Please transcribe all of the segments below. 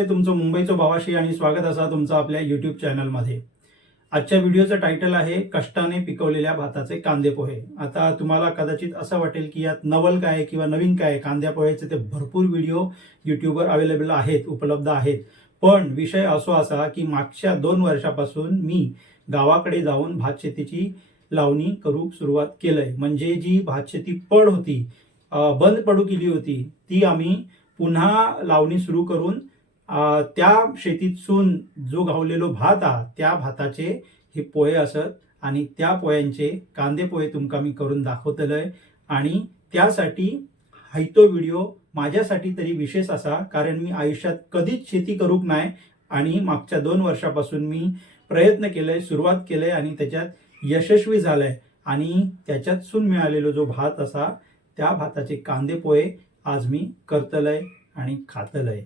आहे तुमचं मुंबईचं भावाशी आणि स्वागत असा तुमचं आपल्या युट्यूब चॅनलमध्ये आजच्या व्हिडिओचं टायटल आहे कष्टाने पिकवलेल्या भाताचे कांदे पोहे. आता तुम्हाला कदाचित असं वाटेल की यात नवल काय आहे किंवा नवीन काय आहे? कांद्या पोह्याचे ते भरपूर व्हिडिओ युट्यूबवर अवेलेबल आहेत उपलब्ध आहेत. पण विषय असो असा की मागच्या दोन वर्षापासून मी गावाकडे जाऊन भात शेतीची लावणी करू सुरुवात केलंय. म्हणजे जी भात शेती पड होती बंद पडू केली होती ती आम्ही पुन्हा लावणी सुरू करून त्या शेतीतसून जो गावलेलो भात हा त्या भाताचे हे पोहे असत आणि त्या पोह्यांचे कांदे पोहे तुमका मी करून दाखवतलंय. आणि त्यासाठी हायतो व्हिडिओ माझ्यासाठी तरी विशेष असा कारण मी आयुष्यात कधीच शेती करूक नाही आणि मागच्या दोन वर्षापासून मी प्रयत्न केलंय सुरुवात केलंय आणि त्याच्यात यशस्वी झालंय. आणि त्याच्यातसून मिळालेलो जो भात असा त्या भाताचे कांदे पोहे आज मी करतलंय आणि खातलय.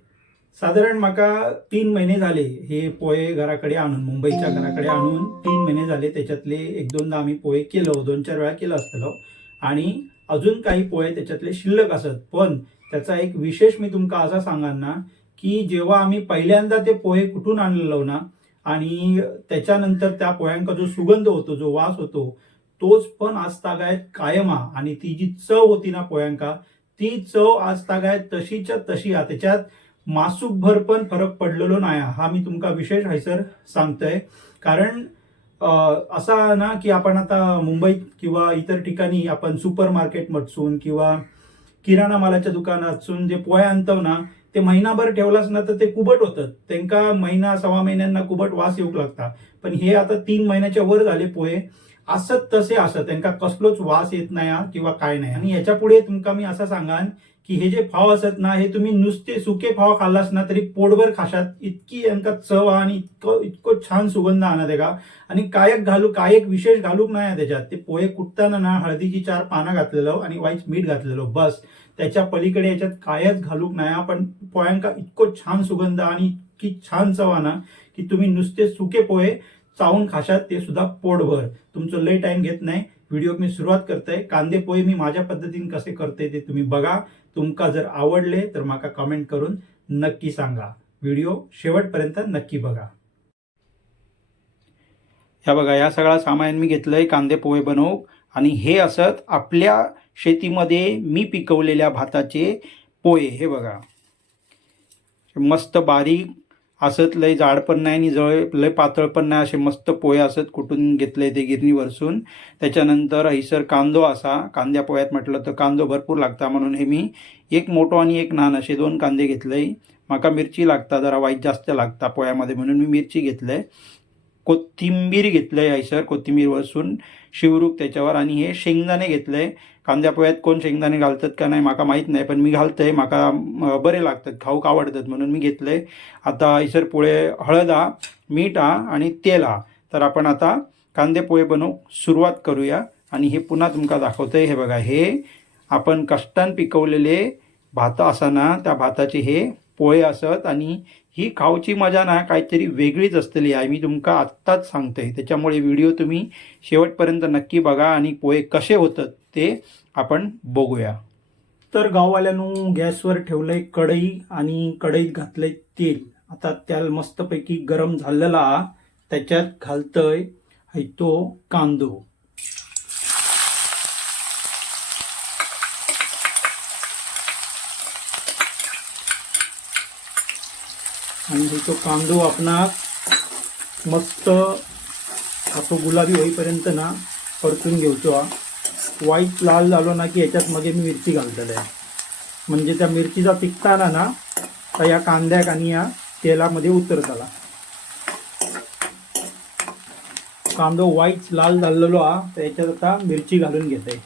साधारण म्हाका तीन महिने झाले हे पोहे घराकडे आणून मुंबईच्या घराकडे आणून तीन महिने झाले. त्याच्यातले एक दोनदा आम्ही पोहे केलो दोन चार वेळा केलं असतलो आणि अजून काही पोहे त्याच्यातले शिल्लक असत. पण त्याचा एक विशेष मी तुमका असा सांगान ना की जेव्हा आम्ही पहिल्यांदा ते पोहे कुठून आणलेलो ना आणि त्याच्यानंतर त्या पोह्यांचा जो सुगंध होतो जो वास होतो तोच पण आज तागायत कायम हा. आणि ती जी चव होती ना पोह्यांका ती चव आज तागायत तशीच्या तशी हा. त्याच्यात मासूकभर पण फरक पडलेलो नाही. हा. मी तुमका विशेष हैसर सांगतोय. कारण असा ना की आपण आता मुंबईत किंवा इतर ठिकाणी आपण सुपर मार्केटमधसून किंवा किराणा मालाच्या दुकानातसून जे पोहे आणतो ना ते महिनाभर ठेवलाच ना तर ते कुबट होतात त्यांका महिना सव्वा महिन्यांना कुबट वास येऊक लागता. पण हे आता तीन महिन्याच्या वर झाले पोहे. असत तसे असत. त्यांना कसलोच वास येत नाही किंवा काय नाही आणि याच्यापुढे तुमका मी असं सांगान की हे जे फाव असत ना हे तुम्ही नुसते सुके फाव खाल्लास ना तरी पोटभर खाशात. इतकी यांका चव आणि इतकं इतकं छान सुगंध आणा आहे का? आणि कायक घालू कायक विशेष घालूक नाही आहे त्याच्यात. ते पोहे कुटताना ना हळदीची चार पानं घातलेलो आणि वाईट मीठ घातलेलो बस. त्याच्या पलीकडे याच्यात कायच घालूक नाही पण पोह्यांका इतकं छान सुगंध आणि इतकी छान चव आणा की तुम्ही नुसते सुके पोहे चावून खाशात ते सुद्धा पोटभर. तुमचं लय टाइम घेत नाही. व्हिडिओ मी सुरुवात करते कांदे पोहे मी माझ्या पद्धतीने कसे करते ते तुम्ही बघा. तुमका जर आवडले तर माका कमेंट करून नक्की सांगा. व्हिडिओ शेवटपर्यंत नक्की बघा. ह्या बघा या सगळा सामान मी घेतलं आहे कांदे पोहे बनवूक. आणि हे असत आपल्या शेतीमध्ये मी पिकवलेल्या भाताचे पोहे हे बघा. मस्त बारीक असत लय जाड पण नाही आणि जळ लय पातळ पण नाही असे मस्त पोहे असत कुठून घेतले ते गिरणीवरसून त्याच्यानंतर हैसर कांदो असा कांद्या पोह्यात म्हटलं तर कांदो भरपूर लागता म्हणून हे मी एक मोठो आणि एक नान असे दोन कांदे घेतले. माका मिरची लागता जरा वाईट जास्त लागता पोह्यामध्ये म्हणून मी मिरची घेतलंय कोथिंबीर घेतलं आहे हैसर कोथिंबीर वरसून शिवरूक त्याच्यावर आणि हे शेंगदाणे घेतलं आहे कांद्या पोह्यात कोण शेंगदाणे घालतात का नाही माका माहीत नाही पण मी घालतं आहे माका बरे लागतात खाऊक आवडतात म्हणून मी घेतलं आहे आता हैसर पोळे हळद हा मीठ हा आणि तेल हा. तर आपण आता कांदे पोहे बनवू सुरुवात करूया. आणि हे पुन्हा तुमका दाखवतं आहे हे बघा हे आपण कष्टान पिकवलेले भात असताना त्या भाताचे हे पोहे असत आणि ही खाऊची मजा ना काहीतरी वेगळीच असतली. आहे मी तुमका आत्ताच सांगतोय त्याच्यामुळे व्हिडिओ तुम्ही शेवटपर्यंत नक्की बघा आणि पोहे कसे होतात ते आपण बघूया. तर गाववाल्यानं गॅसवर ठेवलंय कढई आणि कढईत घातलंय तेल. आता त्याला मस्तपैकी गरम झालेला त्याच्यात घालतोय है तो कांदो. आणि हे तो कांदो आपणास मस्त असो गुलाबी होईपर्यंत ना परतून घेवचो हा. वाईट लाल झालो ना की याच्यात मग मी मिरची घालतले म्हणजे त्या मिरचीचा पिकताना ना तर या कांद्याक आणि या तेलामध्ये उतरतला. कांदो वाईट लाल झालेलो हा तर याच्यात आता मिरची घालून घेते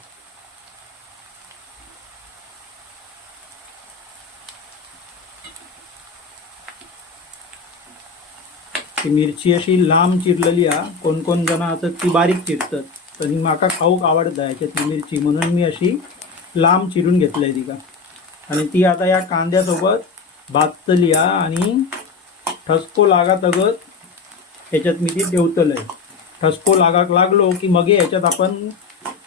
ती मिरची अशी लांब चिरलेली हा कोण कोण जण असं ती बारीक चिरतात. तर माका खाऊक आवडता याच्यातली मिरची. म्हणून मी अशी लांब चिरून घेतलंय तिका. आणि ती आता या कांद्यासोबत भाजतली हा आणि ठसको लागतगत ह्याच्यात मी ती ठेवतलंय. ठसको लागाक लागलो की मग ह्याच्यात आपण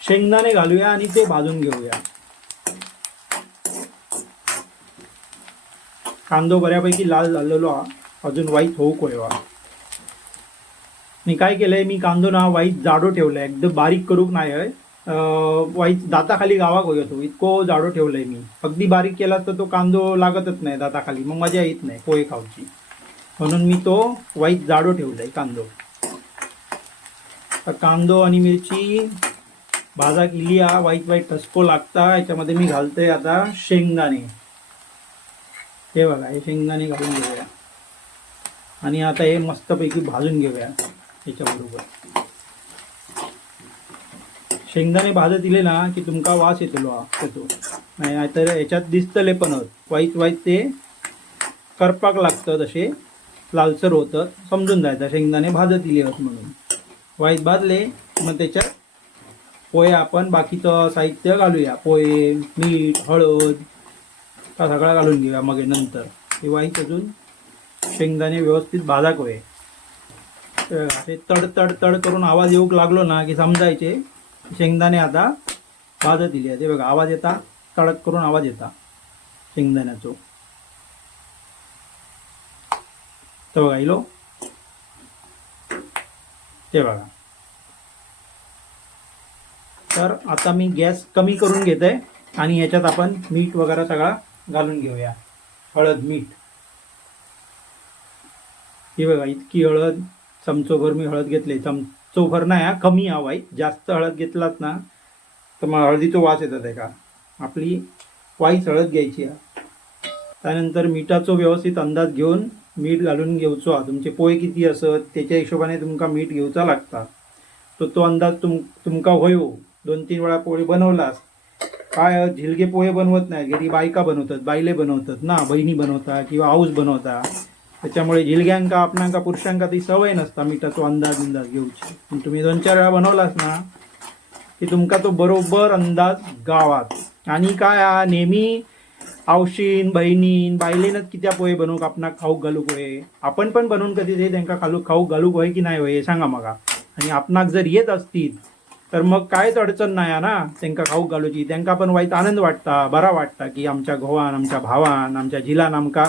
शेंगदाणे घालूया आणि ते भाजून घेऊया. कांदो बऱ्यापैकी लाल झालेलो हा. अजून वाईट होऊ कोयवा मी काय केलंय मी कांदो ना वाईट जाडो ठेवलाय. एकदम बारीक करूक नाही आहे. वाईट दाताखाली गावाक होतो. इतको जाडो ठेवलाय मी. अगदी बारीक केला तर तो कांदो लागतच नाही दाताखाली. मग मजा येत नाही पोहे खाऊची. म्हणून मी तो वाईट जाडो ठेवलाय कांदो. तर कांदो आणि मिरची भाजा केली हा वाईट वाईट ठसको लागता. याच्यामध्ये मी घालतोय आता शेंगदाणे. हे बघा हे शेंगदाणे घालून घेऊया. आणि आता हे मस्तपैकी भाजून घेऊया. याच्याबरोबर. शेंगदाणे भाजत दिले ना की तुमका वास येतलो हा येतो नाही नाहीतर याच्यात दिसतले पण वाईट वाईट ते करपाक लागतं तसे. लालसर होतं. समजून जायचं. शेंगदाणे भाजत दिले आहेत म्हणून. वाईट भाजले मग त्याच्यात पोहे आपण बाकीचं साहित्य घालूया. पोहे मीठ हळद हा सगळा घालून घेऊया मग नंतर. किंवा वाईट अजून शेंगदाणे व्यवस्थित भाजाक होय असे ते तड तड तड करून आवाज येऊक लागलो ना की समजायचे. शेंगदाणे आता भाजत दिली ते बघा आवाज येता तडक करून आवाज येता शेंगदाण्याचो. तर बघा इलो. ते बघा. तर आता मी गॅस कमी करून घेत आहे आणि ह्याच्यात आपण मीठ वगैरे सगळा घालून घेऊया. हळद मीठ. ही बघा इतकी हळद. चमचोभर मी हळद घेतली. चमचोभर नाही हा कमी हवाय जास्त हळद घेतलात ना तर मग हळदीचा वास येतात आहे का आपली वाईच हळद घ्यायची हा त्यानंतर मिठाचो व्यवस्थित अंदाज घेऊन मीठ घालून घेऊचो हा. तुमचे पोहे किती असत त्याच्या हिशोबाने तुमका मीठ घेऊचा लागता. तो तो अंदाज तुम तुमका होयो हो. दोन तीन वेळा पोहे बनवलास. काय झिलगे पोहे बनवत नाही. घरी बायका बनवतात बायले बनवतात ना बहिणी बनवता किंवा आऊस बनवता त्याच्यामुळे झिलग्यांका आपणांका पुरुषांका ती सवय नसता मिठाचो अंदाज अंदाज घेऊची. पण तुम्ही दोन चार वेळा बनवलास ना की तुमका तो बरोबर अंदाज गावात. आणि काय हा नेहमी आवशीन बहिणीन बायलेनच कित्या पोहे बनवूक आपणाक खाऊक घालूक होय? आपण पण बनवून कधी ते त्यांका खालू खाऊक घालूक होय की नाही होय हे सांगा मगा. आणि आपणाक जर येत असतील तर मग कायच अडचण नाही ना त्यांका खाऊक घालूची. त्यांका पण वाईट आनंद वाटता बरा वाटता की आमच्या घोवान आमच्या भावान आमच्या झिलान आमका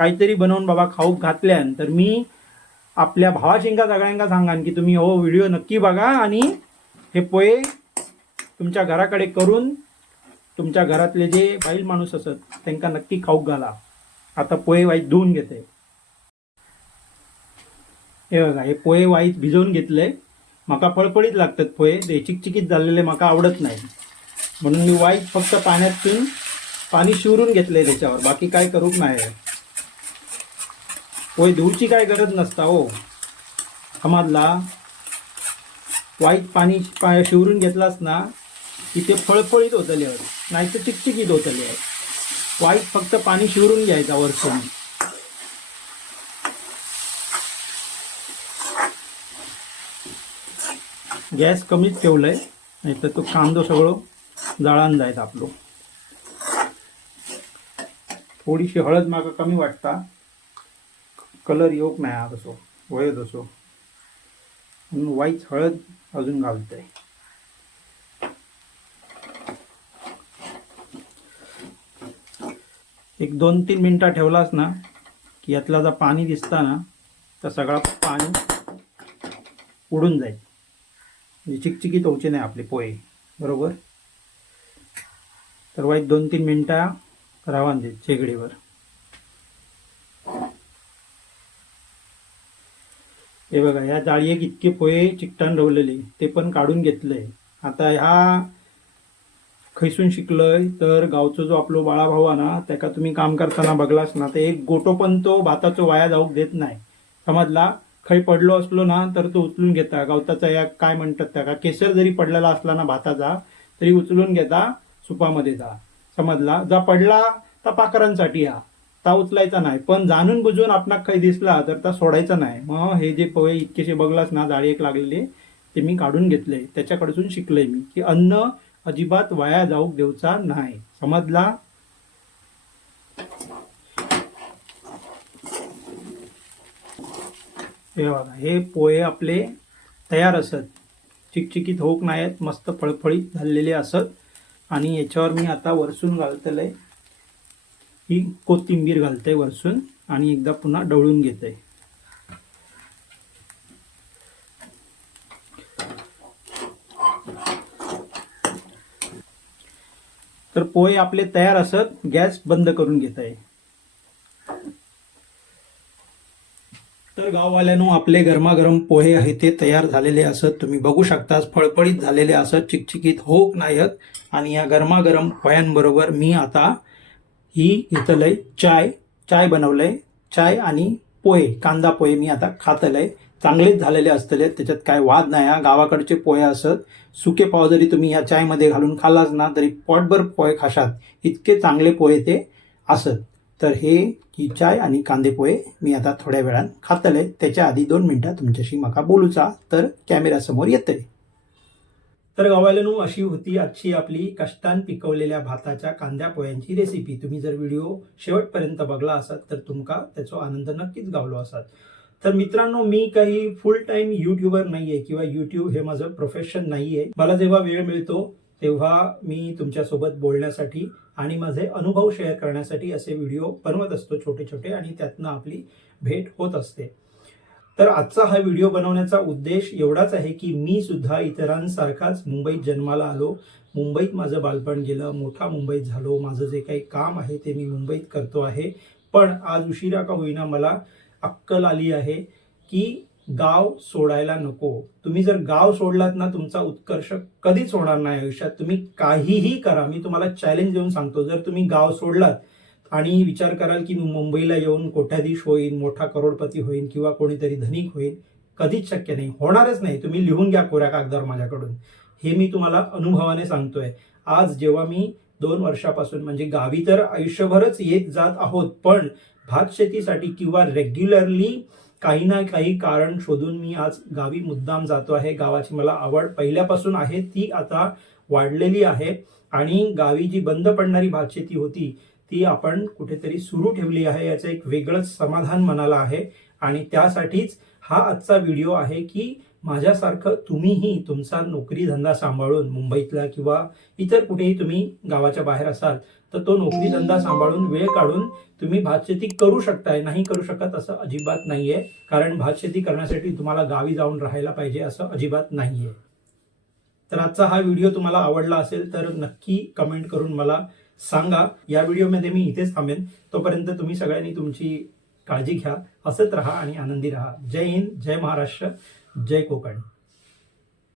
काहीतरी बनवून बाबा खाऊक घातल्यान तर मी आपल्या भावाशिंका सगळ्यांका सांगान की तुम्ही हो व्हिडिओ नक्की बघा आणि हे पोहे तुमच्या घराकडे करून तुमच्या घरातले जे बैल माणूस असत त्यांका नक्की खाऊक घाला. आता पोहे वाईट धुवून घेते. हे बघा हे पोहे वाईट भिजवून घेतले. माका फळफळीत लागतात पोहे ते चिकचिकीत झालेले माका आवडत नाही. म्हणून मी वाईट फक्त पाण्यातून पाणी शिवरून घेतले त्याच्यावर बाकी काय करूक नाही. होय धुवची काय गरज नसता हो. समाजला वाईट पाणी पा- शिवरून घेतलास ना की ते फळफळीत होतले आहेत. नाही तर चिकचिकीत होतले आहेत. वाईट फक्त पाणी शिवरून घ्यायचा वरतून गॅस कमीच ठेवलंय नाही तर तो कांदो सगळं जाळान जायत आपलो. थोडीशी हळद माका कमी वाटता. कलर येऊक नाही हा तसो वयत तसो. म्हणून वाईट हळद अजून घालत आहे एक दोन तीन मिनटं ठेवलास ना की यातला जर पाणी दिसता ना तर सगळा पाणी उडून जाईल. म्हणजे चिकचिकीत होऊचे नाही आपले पोहे बरोबर? तर वाईट दोन तीन मिनटं रावान देत शेगडीवर. हे बघा ह्या एक इतके पोहे चिकटान रवलेले ते पण काढून घेतलंय. आता ह्या खैसून शिकलोय तर गावचो जो आपलो बाळा भाऊ आहे ना त्याका तुम्ही काम करताना बघलास ना ते एक गोटो पण तो भाताचो वाया जाऊक देत नाही. समजला? खै पडलो असलो ना तर तो उचलून घेता. गवताचा या काय म्हणतात त्या केसर जरी पडलेला असला ना भाताचा तरी उचलून घेता सुपामध्ये जा. समजला? जा पडला तर पाखरांसाठी हा. ता उचलायचा नाही. पण जाणून बुजून आपणाक काही दिसला तर ता सोडायचा नाही. मग हे जे पोहे इतकेसे बघलाच ना जाळी एक लागलेले ते मी काढून घेतले. त्याच्याकडसून शिकले मी की अन्न अजिबात वाया जाऊक देऊचा नाही. समजला? हे बघा हे पोहे आपले तयार असत. चिकचिकीत होऊक नाहीत मस्त फळफळीत झालेले असत. आणि याच्यावर मी आता वरसून घालतलंय. ही कोथिंबीर घालते वरसून आणि एकदा पुन्हा डवळून घेते तर पोहे आपले तयार असत गॅस बंद करून घेत आहे तर गाववाल्यानो आपले गरमागरम पोहे आहे ते तयार झालेले असत. तुम्ही बघू शकता फळफळीत झालेले असत चिकचिकीत होक नाहीत. आणि या गरमागरम पोह्यांबरोबर मी आता ही घेतलंय चाय चाय बनवलंय. चाय आणि पोहे कांदा पोहे मी आता खातलंय. चांगलेच झालेले असतले त्याच्यात काय वाद नाही हा गावाकडचे पोहे असत. सुके पाव जरी तुम्ही ह्या चायमध्ये घालून खाल्लाच ना तरी पॉटभर पोहे खाशात. इतके चांगले पोहे ते असत. तर हे ही चाय आणि कांदे पोहे मी आता थोड्या वेळात खातले त्याच्या आधी दोन मिनिटं तुमच्याशी मका बोलूचा तर कॅमेऱ्यासमोर येतले तर गावाल्यानो अशी होती आजची आपली कष्टान पिकवलेल्या भाताच्या कांद्या पोह्यांची रेसिपी तुम्ही जर व्हिडिओ शेवटपर्यंत बघला असाल तर तुमका त्याचा आनंद नक्कीच गावलो असाल. तर मित्रांनो मी काही फुल टाइम युट्यूबर नाहीये किंवा युट्यूब हे माझं प्रोफेशन नाहीये. मला जेव्हा वेळ मिळतो तेव्हा मी तुमच्यासोबत बोलण्यासाठी आणि माझे अनुभव शेअर करण्यासाठी असे व्हिडिओ बनवत असतो छोटे छोटे आणि त्यातनं आपली भेट होत असते. तर आजचा हा व्हिडिओ बनवण्याचा उद्देश एवढाच आहे की मी सुद्धा इतरांसारखाच मुंबईत जन्माला आलो. मुंबईत माझं बालपण गेलं मोठा मुंबईत झालो. माझं जे काही काम आहे ते मी मुंबईत करतो आहे. पण आज उशिरा का होईना मला अक्कल आली आहे की गाव सोडायला नको. तुम्ही जर गाव सोडलात ना तुमचा उत्कर्ष कधीच होणार नाही आयुष्यात. तुम्ही काहीही करा. मी तुम्हाला चॅलेंज देऊन सांगतो. जर तुम्ही गाव सोडलात आणि विचार कराल की मी मुंबईला येऊन कोट्याधीश होईन मोठा करोडपती होईन किंवा कोणीतरी धनिक होईन कधीच शक्य नाही. होणारच नाही. तुम्ही लिहून घ्या कोऱ्या कागदावर माझ्याकडून. हे मी तुम्हाला अनुभवाने सांगतोय. आज जेव्हा मी दोन वर्षापासून म्हणजे गावी तर आयुष्यभरच येत जात आहोत पण भात शेतीसाठी किंवा रेग्युलरली काही ना काही कारण शोधून मी आज गावी मुद्दाम जातो आहे. गावाची मला आवड पहिल्यापासून आहे ती आता वाढलेली आहे. आणि गावी जी बंद पडणारी भातशेती होती ती आपण कुठेतरी सुरू ठेवली आहे याचं एक वेगळंच समाधान मनाला आहे. आणि त्यासाठीच हा आजचा व्हिडिओ आहे की माझ्यासारखं तुम्हीही तुमचा नोकरी धंदा सांभाळून मुंबईतला किंवा इतर कुठेही तुम्ही गावाच्या बाहेर असाल तर तो नोकरी धंदा सांभाळून वेळ काढून तुम्ही भातशेती करू शकताय नाही करू शकत असं अजिबात नाहीये. कारण भातशेती करण्यासाठी तुम्हाला गावी जाऊन राहायला पाहिजे असं अजिबात नाहीये. तर आजचा हा व्हिडिओ तुम्हाला आवडला असेल तर नक्की कमेंट करून मला सांगा. या व्हिडिओमध्ये मी इथेच थांबेन. तोपर्यंत तुम्ही सगळ्यांनी तुमची काळजी घ्या हसत राहा आणि आनंदी राहा. जय हिंद जय महाराष्ट्र जय कोकण.